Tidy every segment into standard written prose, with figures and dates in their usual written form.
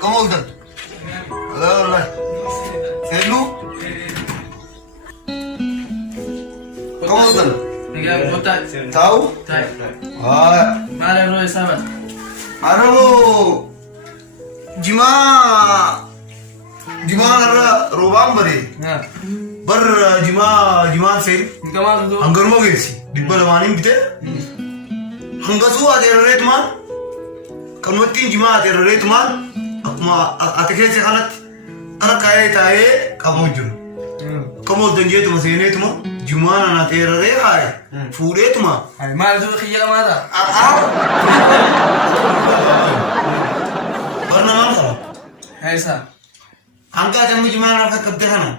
¿Cómo están? Hola. ¿Celu? ¿Cómo están? ¿Tahu? Ah, Mana bro sahabat? aro Jima nara robang bari. Ha. Bar Jima sel. Kama tu? Anggar mo gesi. Dibba lamani bite. Hangasu ade ret man. Kamutin Jima ade ret man. Akma atekhe se khalat. Ara kaya tae kamujur. Kamu denje tu masene tu ma. Jima na tere re hai. Fude tu ma. Ay mal tu khiyala mata. Barna man kala. Aisa. Angka jamu Jima na ka kabde kana.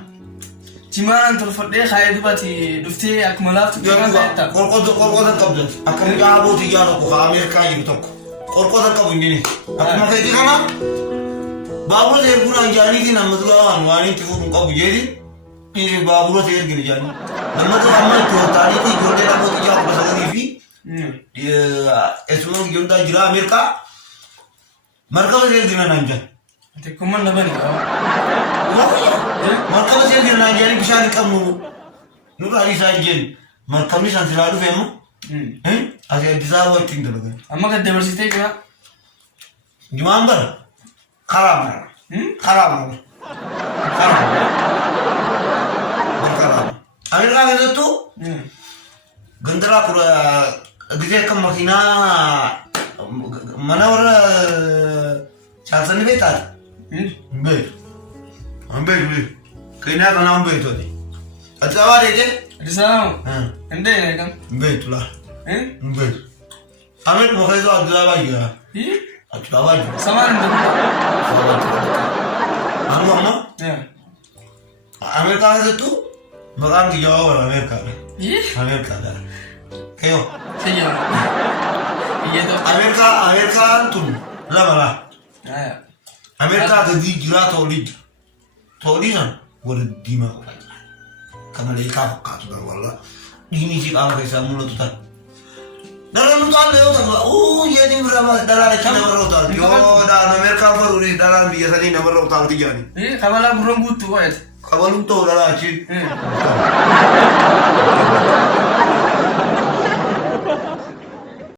Cimaan terfadde khaya tu bati dufte ak malaf tu kan ta. Korkoda kabde. Akam jabo ti jalo ko Amerika yi tok. Korkoda kabde ni. Akma ka di kana. Babura de guna jani ki namadula anwani ti ko kabje ini babura de gir jani. Namatu amma to tari ki jode na ko ti jabo basani fi. Dia esmo jonda jira Amerika. Marka de gir na nanja. Te kuman na bani. Marka de gir na jani bishani kamu. Nura ali sajjen. Marka mi san silalu femu. Ase disawa ting dalaga. Amma ka diversity ka. Jumambar. Karam. Amerika itu gendera pura gede ke makina mana orang charsan ini betul, ambil, kena kan ambil itu ni, ada apa dia? Ada salam. Ende ni kan? Betul lah, betul. Ambil muka itu ada apa juga? Ada apa juga? Sama ende. Anu ama? Ya. Amerika itu bukan di Jawa Amerika. Amerika dah. Kyo. Kaya. Iya tu. Amerika tuh, lah. Ya. Amerika jadi jira tolid kan? Walau di mana? Kamu lihat kata wala. Ini sih kamu kisah mulut tu. Dalam tuan leo tak? Iya ni berapa dalam kita berutar. Yo dalam Amerika baru ni dalam biasa ni nama berutar tiga ni. Kamu lah burung butuh kan? Kamu lupa dalam cik.